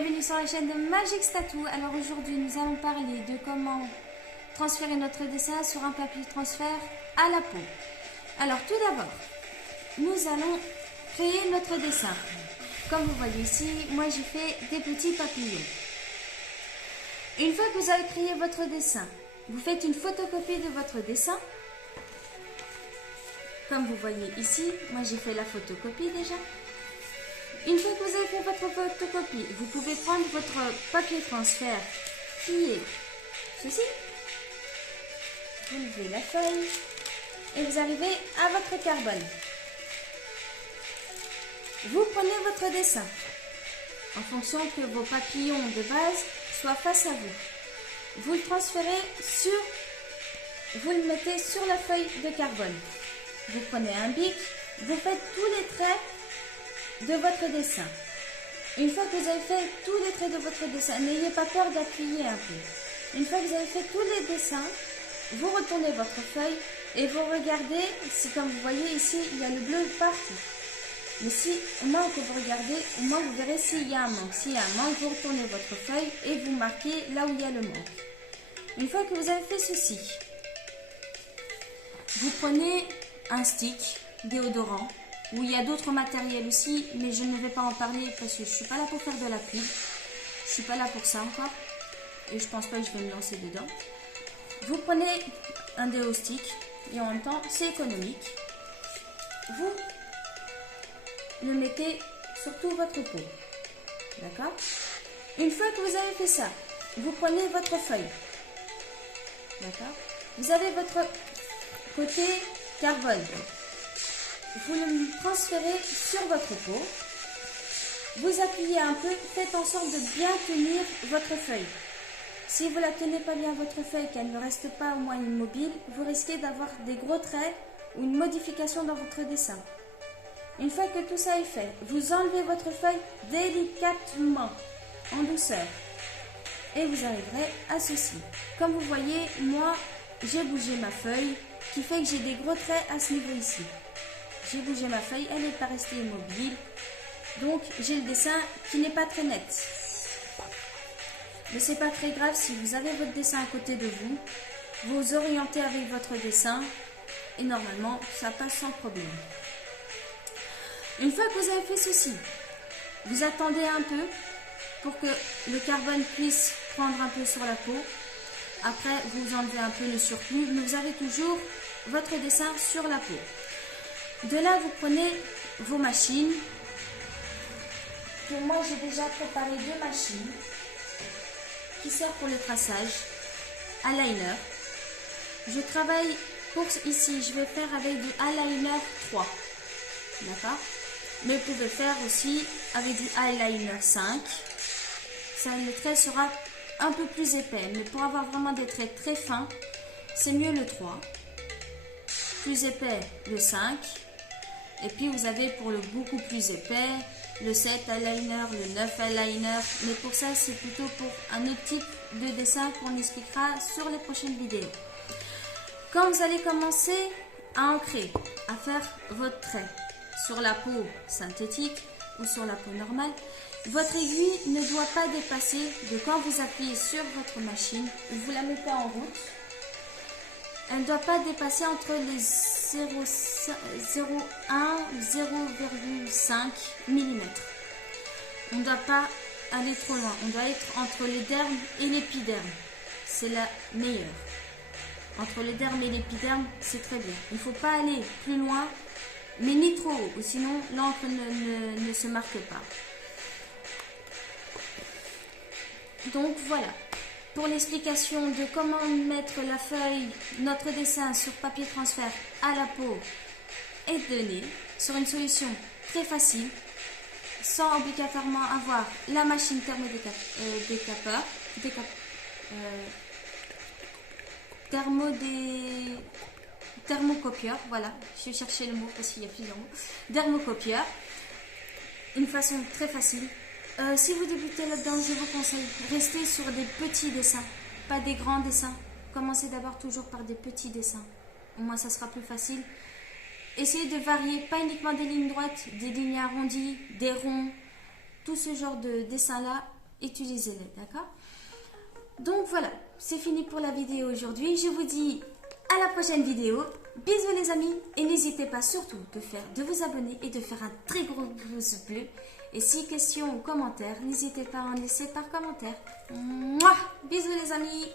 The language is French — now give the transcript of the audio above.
Bienvenue sur la chaîne de Magix Tattoo. Alors aujourd'hui nous allons parler de comment transférer notre dessin sur un papier transfert à la peau. Alors tout d'abord, nous allons créer notre dessin. Comme vous voyez ici, moi j'ai fait des petits papillons. Une fois que vous avez créé votre dessin, vous faites une photocopie de votre dessin. Comme vous voyez ici, moi j'ai fait la photocopie déjà. Une fois que vous avez fait votre photocopie, vous pouvez prendre votre papier transfert qui est ceci. Vous levez la feuille et vous arrivez à votre carbone. Vous prenez votre dessin en fonction que vos papillons de base soient face à vous. Vous le transférez vous le mettez sur la feuille de carbone. Vous prenez un bic, vous faites tous les traits de votre dessin. Une fois que vous avez fait tous les traits de votre dessin, n'ayez pas peur d'appuyer un peu. Une fois que vous avez fait tous les dessins, vous retournez votre feuille et vous regardez si, comme vous voyez ici, il y a le bleu partout. Mais si, au moins que vous regardez, au moins vous verrez s'il y a un manque. S'il y a un manque, vous retournez votre feuille et vous marquez là où il y a le manque. Une fois que vous avez fait ceci, vous prenez un stick déodorant, où il y a d'autres matériels aussi, mais je ne vais pas en parler parce que je ne suis pas là pour faire de la pub. Je ne suis pas là pour ça encore. Et je pense pas que je vais me lancer dedans. Vous prenez un déo stick, et en même temps, c'est économique. Vous le mettez sur toute votre peau. D'accord? Une fois que vous avez fait ça, vous prenez votre feuille. D'accord? Vous avez votre côté carbone. Vous le transférez sur votre peau. Vous appuyez un peu, faites en sorte de bien tenir votre feuille. Si vous ne la tenez pas bien votre feuille, qu'elle ne reste pas au moins immobile, vous risquez d'avoir des gros traits ou une modification dans votre dessin. Une fois que tout ça est fait, vous enlevez votre feuille délicatement, en douceur. Et vous arriverez à ceci. Comme vous voyez, moi, j'ai bougé ma feuille, qui fait que j'ai des gros traits à ce niveau ici. J'ai bougé ma feuille, elle n'est pas restée immobile. Donc, j'ai le dessin qui n'est pas très net. Mais c'est pas très grave si vous avez votre dessin à côté de vous. Vous orientez avec votre dessin et normalement, ça passe sans problème. Une fois que vous avez fait ceci, vous attendez un peu pour que le carbone puisse prendre un peu sur la peau. Après, vous enlevez un peu le surplus, mais vous avez toujours votre dessin sur la peau. De là, vous prenez vos machines. Pour moi, j'ai déjà préparé 2 machines qui servent pour le traçage à liner. Je travaille pour ici, je vais faire avec du eyeliner 3. D'accord? Mais vous pouvez faire aussi avec du eyeliner 5. Ça, le trait sera un peu plus épais. Mais pour avoir vraiment des traits très fins, c'est mieux le 3. Plus épais, le 5. Et puis vous avez pour le beaucoup plus épais, le 7 eyeliner, le 9 eyeliner. Mais pour ça, c'est plutôt pour un autre type de dessin qu'on expliquera sur les prochaines vidéos. Quand vous allez commencer à ancrer, à faire votre trait sur la peau synthétique ou sur la peau normale, votre aiguille ne doit pas dépasser de quand vous appuyez sur votre machine, vous la mettez en route. Elle ne doit pas dépasser entre les 0,1 ou 0,5 mm. On ne doit pas aller trop loin. On doit être entre les dermes et l'épiderme. C'est la meilleure. Entre les dermes et l'épiderme, c'est très bien. Il ne faut pas aller plus loin, mais ni trop haut. Sinon, l'encre ne se marque pas. Donc voilà. Pour l'explication de comment mettre la feuille, notre dessin sur papier transfert à la peau est donné sur une solution très facile, sans obligatoirement avoir la machine thermocopieur, voilà, je vais chercher le mot parce qu'il y a plusieurs mots, thermocopieur, une façon très facile. Si vous débutez là-dedans, je vous conseille, restez sur des petits dessins, pas des grands dessins. Commencez d'abord toujours par des petits dessins. Au moins, ça sera plus facile. Essayez de varier, pas uniquement des lignes droites, des lignes arrondies, des ronds. Tout ce genre de dessin-là utilisez-les, d'accord? Donc voilà, c'est fini pour la vidéo aujourd'hui. Je vous dis à la prochaine vidéo. Bisous les amis et n'hésitez pas surtout de vous abonner et de faire un très gros pouce bleu. Et si questions ou commentaires, n'hésitez pas à en laisser par commentaire. Mouah, bisous les amis.